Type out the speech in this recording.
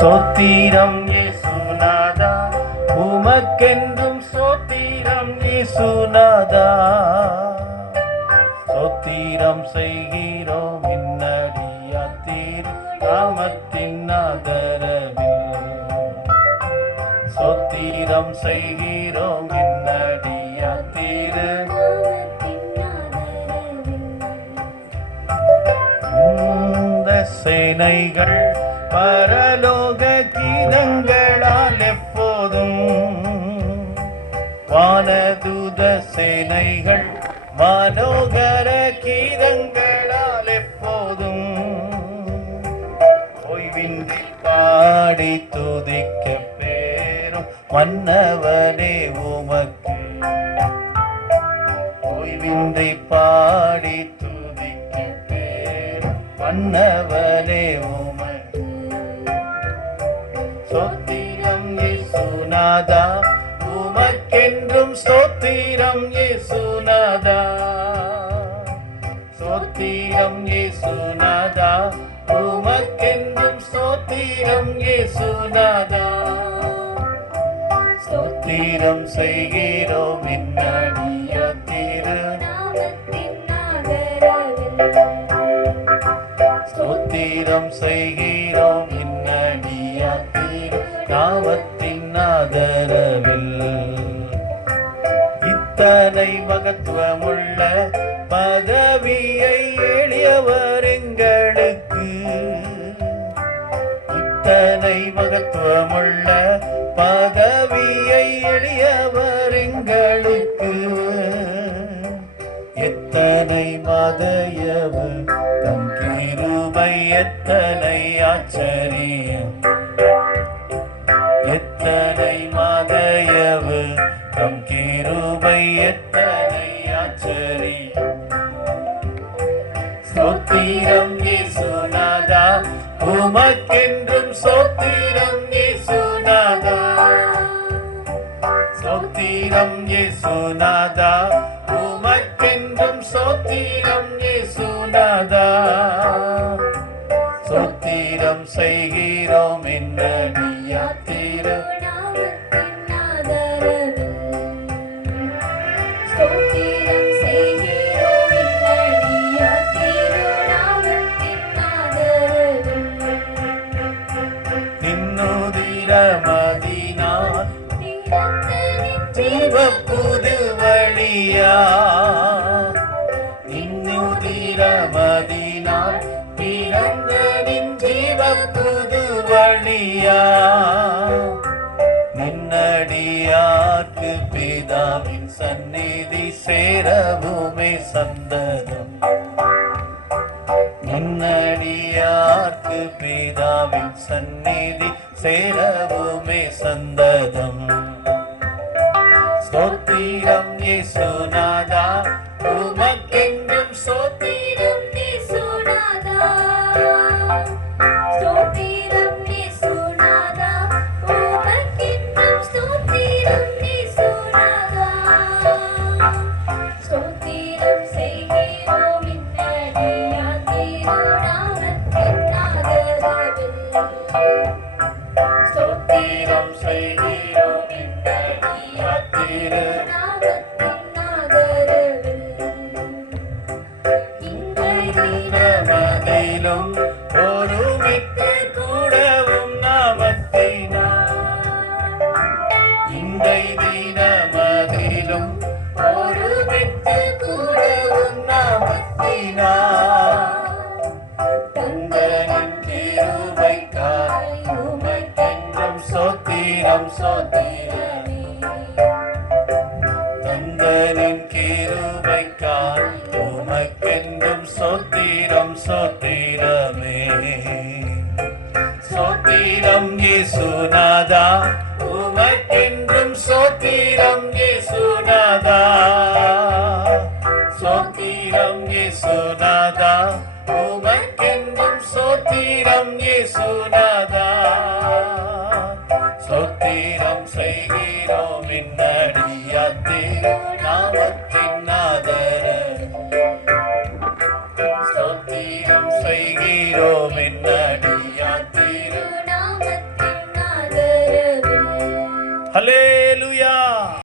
சோத்திரம் இயேசுநாதா, உமக்கென்றும் சோத்திரம் இயேசுநாதா. சோத்திரம் செய்கிறோம் இன்னடியாத்தீர் நாமத்தின் ஆதரவில். சோத்திரம் செய்கிறோம் இன்னடியாத்தீர் சேனைகள் பரலோக கீதங்களால் எப்போதும், வானதூத சேனைகள் மனோகர கீதங்களால் எப்போதும் ஓய்வின்றி பாடி துதிக்க பேரும் மன்னவனே உமக்கு. ஓய்வின்றி பாடி துதிக்க பேரும் மன்னவனே உமக்கு. சோத்திரம் இயேசுநாதா, உமக்கென்றும் சோத்திரம் இயேசுநாதா. சோத்திரம் இயேசுநாதா, உமக்கென்றும் சோத்திரம் இயேசுநாதா. சோத்திரம் செய்கிறோம் இன்னடியாத்தீர் சோத்திரம் செய்கிறோம் இன்னடியாத்தீர் நாமத்தின் ஆதரவில். இத்தனை மகத்துவமுள்ள பதவியை எளியவர் எங்களுக்கு. இத்தனை மகத்துவமுள்ள பதவியை எளியவர் எங்களுக்கு. எத்தனை மதயவர் தம் கிருபை, எத்தனை ஆச்சரியம். எத்தனை மதயவு தம் கிருபை, எத்தனை ஆச்சரியம். சோத்திரம் இயேசுநாதா, உமக்கென்றும் சோத்திரம் இயேசுநாதா. சோத்திரம் இயேசுநாதா, உமக்கென்றும் சோத்திரம் இயேசுநாதா. சோத்திரம் செய்கிறோம் இன்னடியாத்தீர் நின்னுதிரமதினால் ஜீவ புது வழியா. நின்னுதிரமதினால் பிறந்த நின் ஜீவ புது வழியா. நின்னடியார்க்கு பிதாவின் சந்நிதி சேரவுமே சந்ததம். நின்னடியார்க்கு பிதாவின் சந்நிதி சேரவுமே சந்ததம். ஸ்தோத்திரம் இயேசுநாதா, உமக்கென்றும் ஸ்தோத்திரம் இயேசுநாதா. ஸ்தோத்திரம் இயேசுநாதா, உமக்கென்றும் ஸ்தோத்திரம் இயேசுநாதா. ஸ்தோத்திரம் செய்கிறோம் இன்னடியாத்தீர் நாமத்தின் ஆதரவில். ஸ்தோத்திரம் செய்கிறோம் இன்னடியாத்தீர் நாமத்தின் ஆதரவில். இன்றை தினமதிலும் ஒருமித்து கூடவும் நாமத்தினார். இன்றை தினமதிலும் ஒருமித்து கூடவும் நாமத்தினார். தந்தனின் கிருபைக்காய் உமக்கென்றும் சோத்திரம் சோத்திரமே. தந்தனின் கிருபைக்காய் உமக்கென்றும் சோத்திரம் சோத்திரமே. சோத்திரம் இயேசுநாதா, உமக்கென்றும் சோத்திரம் இயேசுநாதா. சோத்திரம் இயேசுநாதா, உமக்கென்றும் சோத்திரம் இயேசுநாதா. சோத்திரம் செய்கிறோம் இன்னடியாத்தீர் நாமத்தின் ஆதரவில். ஸ்தோத்திரம் செய்கிறோம் என்னடியாத்தீர் ஹல்லேலூயா.